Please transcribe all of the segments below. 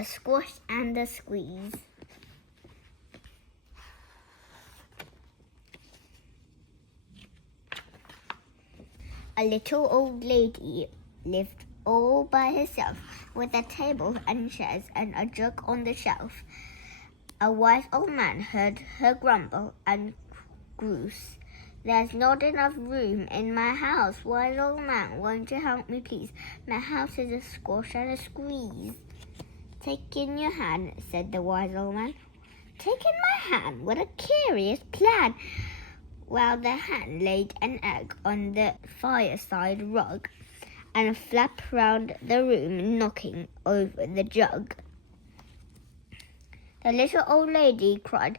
A squash and a squeeze. A little old lady lived all by herself, with a table and chairs and a jug on the shelf. A wise old man heard her grumble and grouse. "There's not enough room in my house. Wise old man, won't you help me, please? My house is a squash and a squeeze." "Take in your hand," said the wise old man. "Take in my hand? What a curious plan!" Well, the hen laid an egg on the fireside rug and flapped round the room, knocking over the jug. The little old lady cried,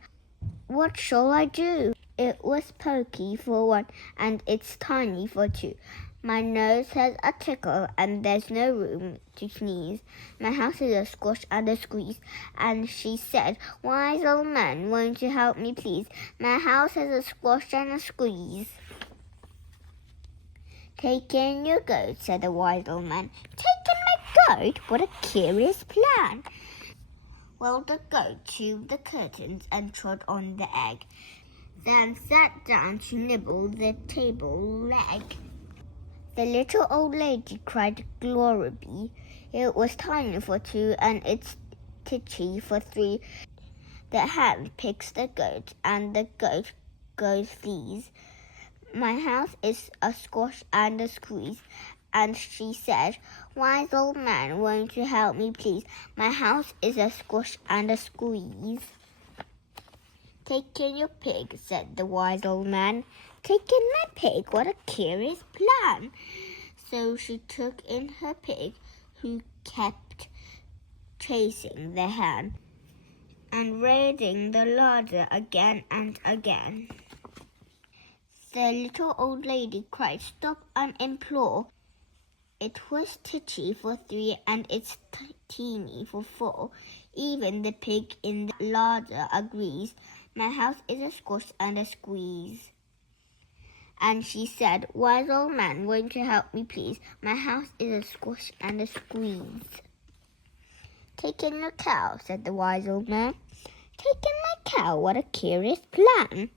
"What shall I do? It was pokey for one, and it's tiny for two. My nose has a tickle, and there's no room to sneeze. My house is a squash and a squeeze." And she said, "Wise old man, won't you help me, please? My house is a squash and a squeeze." "Take in your goat," said the wise old man. "Take in my goat? What a curious plan!" Well, the goat chewed the curtains and trod on the egg, then sat down to nibble the table leg. The little old lady cried, "Glory be! It was tiny for two, and it's titchy for three." The hen picks the goat, and the goat goes flees. My house is a squash and a squeeze. And she said, "Wise old man, won't you help me, please? My house is a squash and a squeeze." "Take in your pig," said the wise old man. "Take in my pig? What a curious plan!" So she took in her pig, who kept chasing the hen and raiding the larder again and again. The little old lady cried, "Stop and implore. It was titchy for three, and it's teeny for four. Even the pig in the larder agrees. My house is a squash and a squeeze." And she said, "Wise old man, won't you help me, please? My house is a squash and a squeeze." "Take in your cow," said the wise old man. "Take in my cow? What a curious plan!"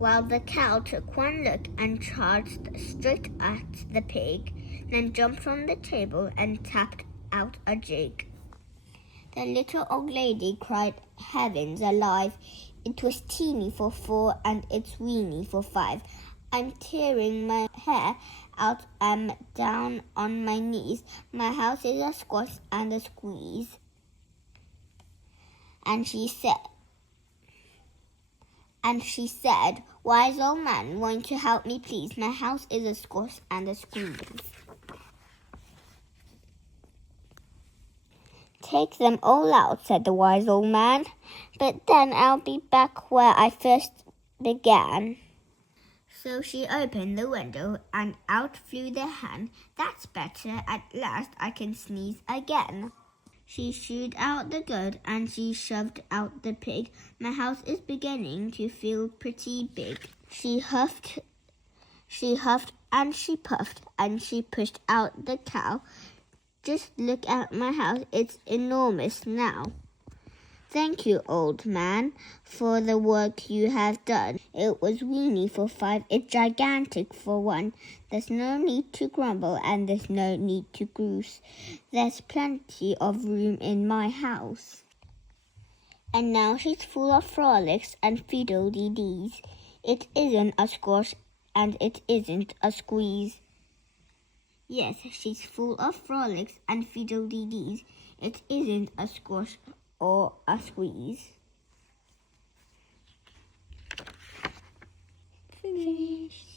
Well, the cow took one look and charged straight at the pig, then jumped on the table and tapped out a jig. The little old lady cried, "Heavens alive! It was teeny for four, and it's weeny for five. I'm tearing my hair out, I'm down on my knees. My house is a squash and a squeeze." And she said, "Wise old man, won't you help me, please? My house is a squash and a squeeze." "Take them all out," said the wise old man. "But then I'll be back where I first began." So she opened the window, and out flew the hen. "That's better. At last I can sneeze again." She shooed out the goat, and she shoved out the pig. My house is beginning to feel pretty big. She huffed, and she puffed, and she pushed out the cow. "Just look at my house. It's enormous now." "Thank you, old man, for the work you have done. It was weeny for five, it's gigantic for one. There's no need to grumble, and there's no need to grouse. There's plenty of room in my house." And now she's full of frolics and fiddle-dee-dees. It isn't a squash, and it isn't a squeeze. Yes, she's full of frolics and fiddle-dee-dees. It isn't a squash or a squeeze. Finish.